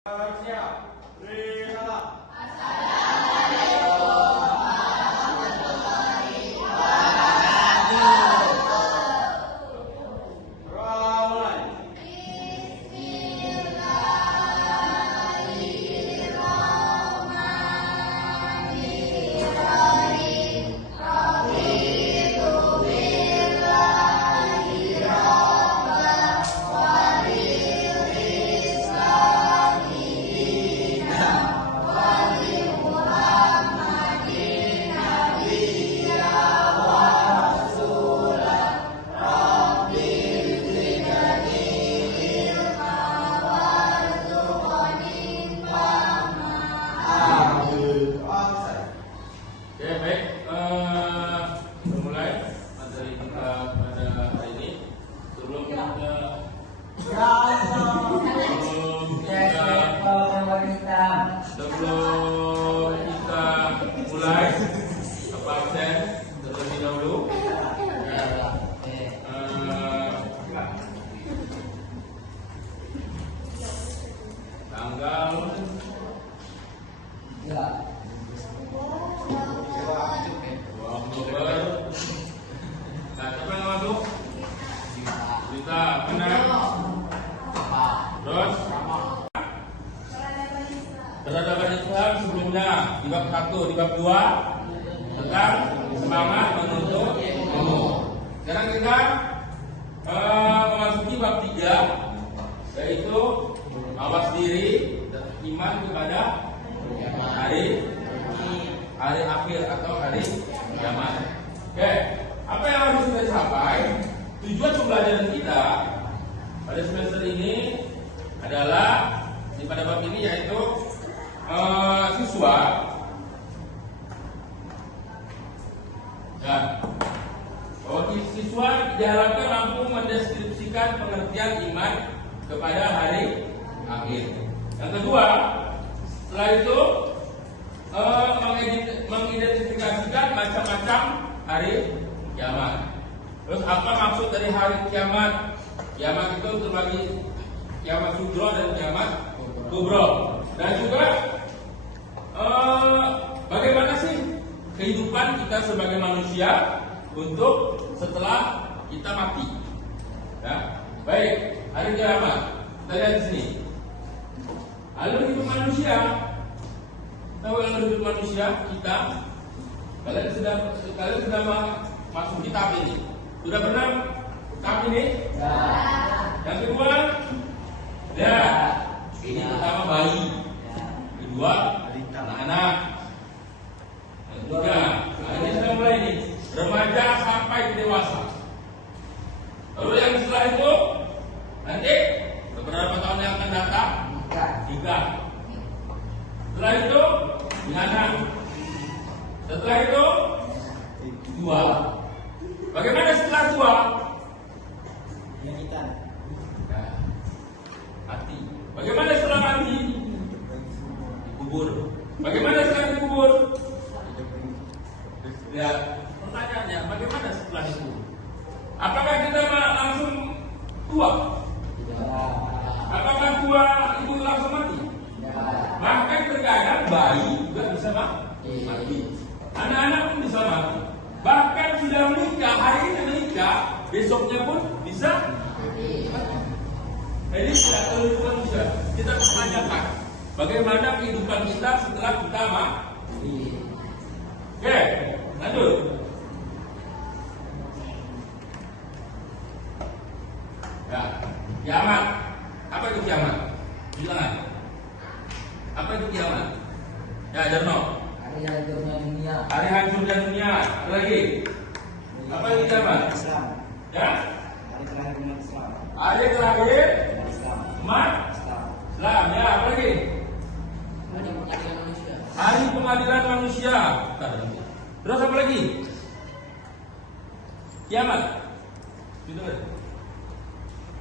Siap. Salam. Sebelum kita mulai absen terlebih dahulu, tanggal 2 Oktober. Nah, siapa yang masuk? Kita benar. Terus peradaban Islam sebelumnya di bab 1, di bab 2 tentang semangat menuntut ilmu. Sekarang kita memasuki bab 3, yaitu mawas diri dan iman kepada hari akhir atau hari kiamat. Oke, apa yang harus kita capai? Tujuan pembelajaran kita pada semester ini adalah pada bab ini yaitu siswa siswa diharapkan mampu mendeskripsikan pengertian iman kepada hari akhir. Yang kedua, setelah itu mengidentifikasikan macam-macam hari kiamat. Terus apa maksud dari hari kiamat? Kiamat itu terbagi kiamat sugro dan kiamat kubro. Dan juga bagaimana sih kehidupan kita sebagai manusia untuk setelah kita mati. Ya, baik, hari kiamat. Kita lihat di sini. Alur hidup manusia. Tahu alur hidup manusia kita? Kalian sudah masuk kitab ini. Sudah pernah kitab ini? Ya. Yang kedua, ya. Ini pertama bayi. Kedua, anak-anak. Yang ketiga, ini sudah mulai nih, remaja sampai dewasa. Lalu yang setelah itu, nanti beberapa tahun yang akan datang, nikah. Setelah itu, anak. Setelah itu, tua. Bagaimana setelah tua? Mati. Bagaimana setelah mati? Dikubur. Bagaimana setelah dikubur? Ya, pertanyaannya, bagaimana setelah itu? Apakah kita langsung tua? Apakah tua itu langsung mati? Bahkan terkadang bayi juga bisa mati. Anak-anak pun bisa mati. Bahkan sudah menikah, hari ini menikah, besoknya pun bisa mati. Jadi manusia kita pertanyakan bagaimana kehidupan kita setelah kita mati. Oke, lanjut. Ya, kiamat. Apa itu kiamat? Bilang. Apa itu kiamat? Ya, Jarno. Hari hancurnya dunia. Hari hancurnya dunia. Apa lagi? Apa itu kiamat? Islam. Ya? Hari terakhir umat Islam. Hari terakhir Islam. umat Islam. Ya, apa lagi? Hari pengadilan manusia. Hari pengadilan manusia. Terus apa lagi? Kiamat. Gitu kan?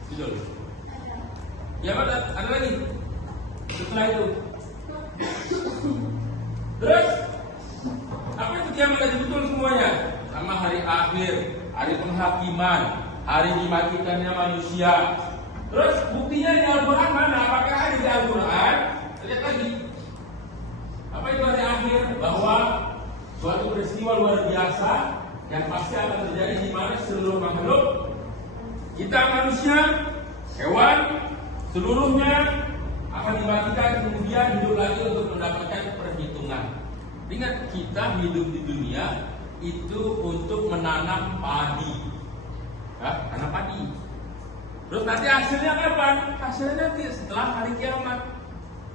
Gitu. Kiamat ada lagi. Setelah itu. Terus apa itu kiamat tadi betul semuanya? Sama hari akhir, hari penghakiman, hari dimatikannya manusia. Terus buktinya di Al-Quran mana? Apakah ada di Al-Quran seluruh makhluk, kita manusia, hewan, seluruhnya akan dimatikan kemudian hidup lagi untuk mendapatkan perhitungan. Ingat, kita hidup di dunia itu untuk menanam padi, tanam padi. Terus nanti hasilnya kapan? Hasilnya nanti setelah hari kiamat.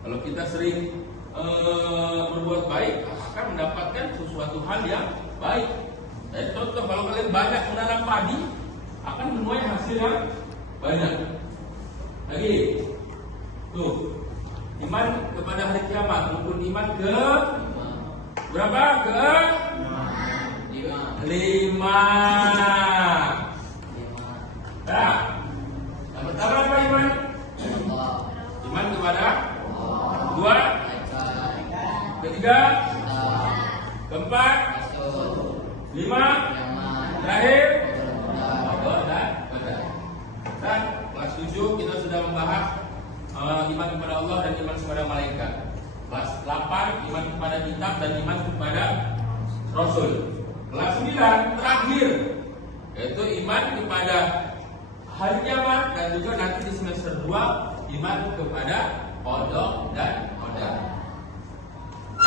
Kalau kita sering berbuat baik, akan mendapatkan sesuatu hal yang baik. Dan contoh, kalau kalian banyak menanam padi, akan menuai hasil yang banyak. Lagi, tuh, iman kepada hari kiamat, rukun iman ke berapa? Ke 5. Nah, yang pertama apa iman? Iman kepada 2, ketiga, keempat, 5, terakhir, dan kelas 7 kita sudah membahas iman kepada Allah dan iman kepada malaikat. Kelas 8 iman kepada kitab dan iman kepada Rasul. Kelas 9 terakhir yaitu iman kepada hari kiamat, dan juga nanti di semester 2 iman kepada qada dan qadar.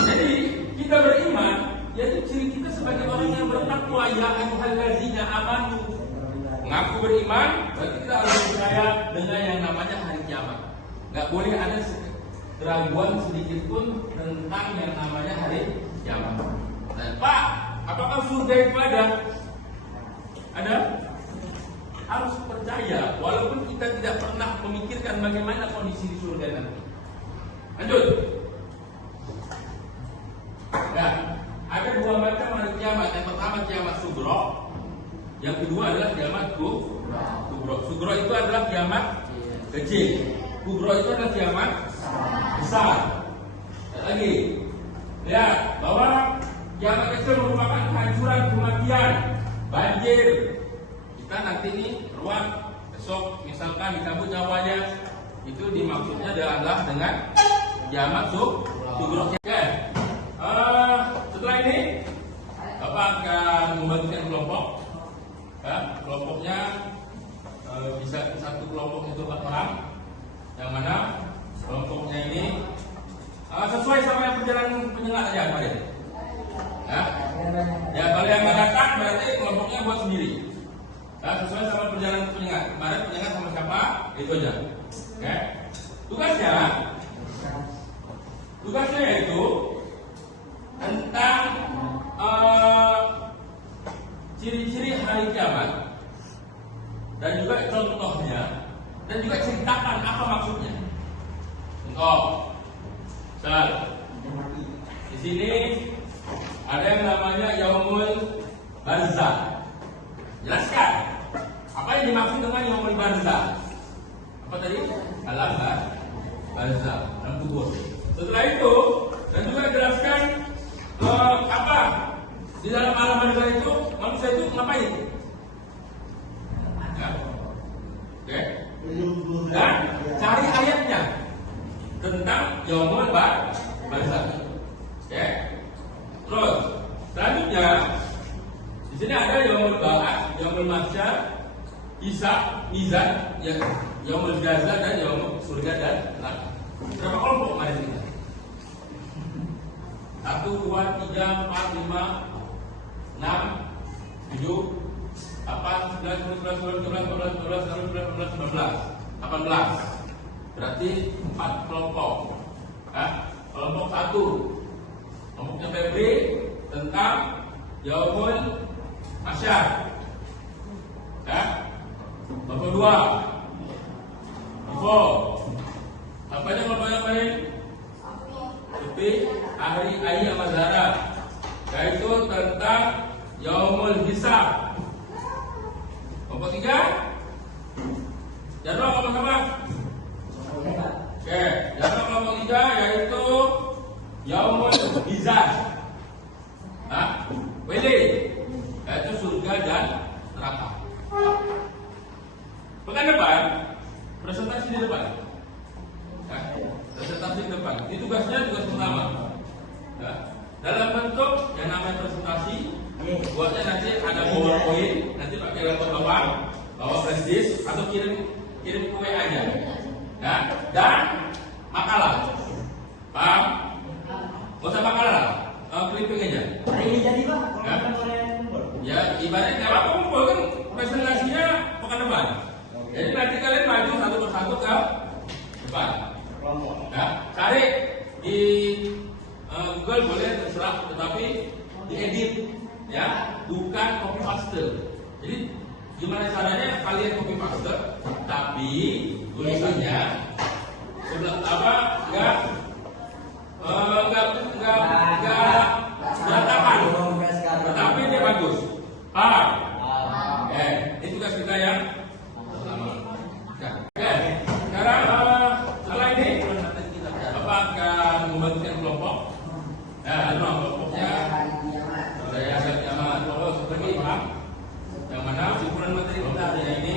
Jadi kita beriman yaitu ciri kita sebagai orang yang bertakwa. Ya ayyuhallazina amanu, mengaku beriman berarti kita harus percaya dengan yang namanya hari kiamat. Gak boleh ada keraguan sedikit pun tentang yang namanya hari kiamat. Dan Pak, apakah surga itu ada? Ada? Harus percaya, walaupun kita tidak pernah memikirkan bagaimana kondisi di surga nanti. Lanjut. Ya, ada 2 macam hari kiamat. Yang pertama kiamat sugro, yang kedua adalah kiamat kubro. Sugro itu adalah kiamat kecil, kubro itu adalah kiamat besar. Lagi, lihat bahwa kiamat kecil merupakan kehancuran, kematian, banjir. Kita nanti ini ruang besok misalkan dicabut nyawanya, itu dimaksudnya adalah dengan kiamat sugro. Setelah ini Bapak akan membagikan kelompok. Kelompoknya bisa satu kelompok itu 4 orang, yang mana kelompoknya ini sesuai sama perjalanan penyengat aja kemarin. Ya, kalau yang nggak datang berarti kelompoknya buat sendiri. Sesuai sama perjalanan penyengat. Kemarin penyengat sama siapa? Itu aja. Oke. Tugasnya yaitu tentang ciri-ciri hari kiamat, dan juga contohnya, dan juga ceritakan apa maksudnya. Contoh, di sini ada yang namanya Yaumul Barzah. Jelaskan apa yang dimaksud dengan Yaumul Barzah. Apa tadi? Alam barzah, alam kubur. Setelah itu, dan juga jelaskan apa di dalam alam barzah itu manusia itu ngapain? Ya. Oke. Dan cari ayatnya tentang Yaumul Barzah. Oke. Terus selanjutnya di sini ada Yaumul Ba'ats, Yaumul Mahsyar, Hisab, Mizan, ya, Yaumul Jaza dan Yaumul Surga dan Neraka. Berapa kelompok kemarin kita? 1, 2, 3, 4, 5, 6, 7, 8, 9, 10, 11, 12, 13, 14, 15, 16, 18. Berarti 4 kelompok. Kelompok 1, kelompoknya Febri tentang Yaumul Mahsyar. Kelompok 2, apa yang kelompoknya kemarin? Tapi hari Ayah Mazhara, yaitu tentang Yaumul Hisab. Kelompok 3, jadwal kelompok apa? Oke, jadwal kelompok 3 yaitu Yaumul Mizan. Wili, yaitu surga dan neraka. Pekan depan, presentasi di depan. Presentasi di depan. Ini tugasnya tugas pertama. Dalam bentuk yang namanya presentasi, Buatnya nanti ada PowerPoint, nanti pakai laptop bawa flash disk atau kirim ke WA aja. Ya, dan makalah. Paham? Gak usah makalah, clipping aja. Hari ini jadi Pak, Ya. kumpul. Ya, ibaratnya nggak apa-apa kumpul kan presentasinya pekan depan. Jadi nanti kalian maju satu persatu ke depan. Ya, cari di Google boleh terserah, tetapi diedit, ya, bukan copy paste. Jadi gimana caranya kalian copy paste, tapi tulisannya sebelah apa? Enggak berantakan, tetapi dia bagus. Paham? Ini tugas kita yang pertama. Nah, oke. Sekarang setelah ini Bapak akan membagikan kelompok. Ya, kelompoknya saya akan kiamat. Kelompok seperti Pak, yang mana ukuran materi kita hari ini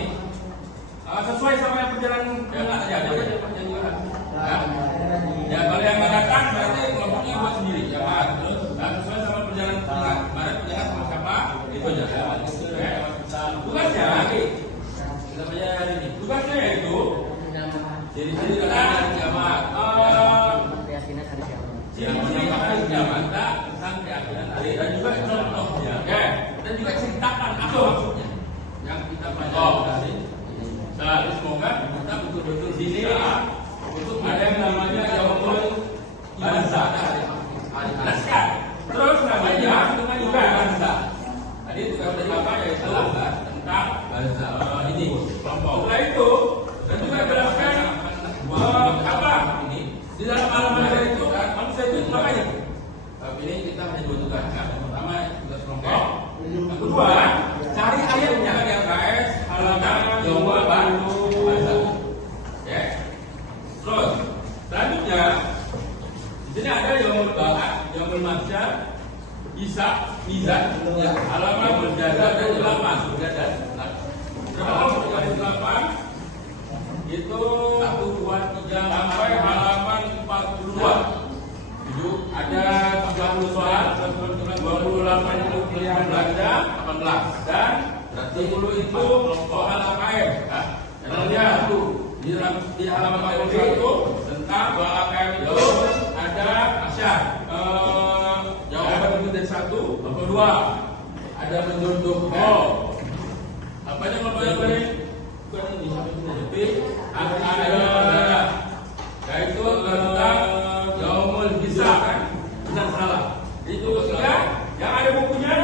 sesuai sama perjalanan yang ada juga. Ya, kalau yang datang berarti kelompoknya buat sendiri, ya Pak. Terus sesuai sama perjalanan kita. Kemarin perjalanan sama siapa? Itu aja. Tugasnya lagi. Tugasnya yaitu ciri-ciri dari kiamat. Ciri-ciri hari kiamat tentang keyakinan hari dan juga contohnya. Oke. Dan juga ceritakan apa maksudnya yang kita pelajari. Jadi semoga kita betul-betul bisa untuk ada yang namanya Yaumul Banza. Naskah. Terus namanya juga Banza. Tadi tugas pertama yaitu tentang Banza. Ini kelompok. Setelah itu dan juga jelaskan apa ini di dalam alam itu manusia itu ngapain? Tapi ini kita hanya dua tugas. Yang pertama tugas kelompok. Yang kedua cari ayatnya di LKS halaman Yaumul Banza. Ya. Terus selanjutnya di sini ada Yaumul Ba'ats, Yaumul Mahsyar, Hisab, Mizan, ya, halaman berjaza dan jelaman, berjaza. Kalau 38 itu 1, 2, 3 sampai halaman 42. Itu ada 30 soal, 28 itu pilihan belanja, 18 dan 30 itu soal AKM. Jangan lihat tuh di halaman 41 tentang soal AKM itu ada Asyar. Jawaban itu dari 1 atau 2. Ada mencontoh apanya kalau yang lain bukan ini tapi ada yaitu tentang Yaumul Hisab kan benar salah itu ketiga yang ada bukunya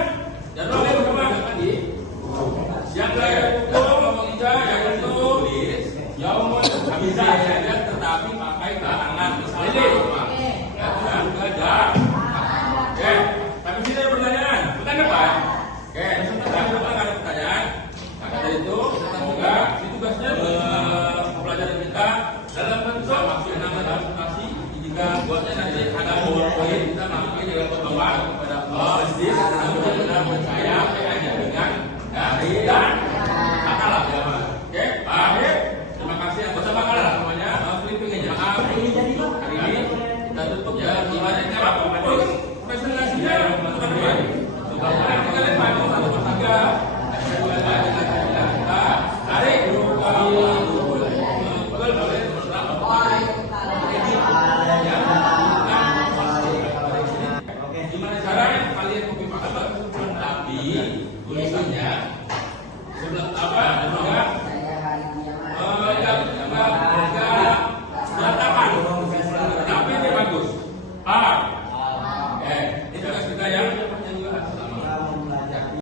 dan oleh teman tadi yang lain buku kelompok 3 yang itu Yaumul Hisab saja tetapi pakai tangan misalnya ya sudah belajar. Oke, tapi sini ada pertanyaan bukan depan. Oke, sebentar depan ada pertanyaan. Maka dari itu kita juga di tugasnya pelajaran kita dalam bentuk yang namanya presentasi. Jika buatnya nanti ada PowerPoint kita pakai di laptop bawah kepada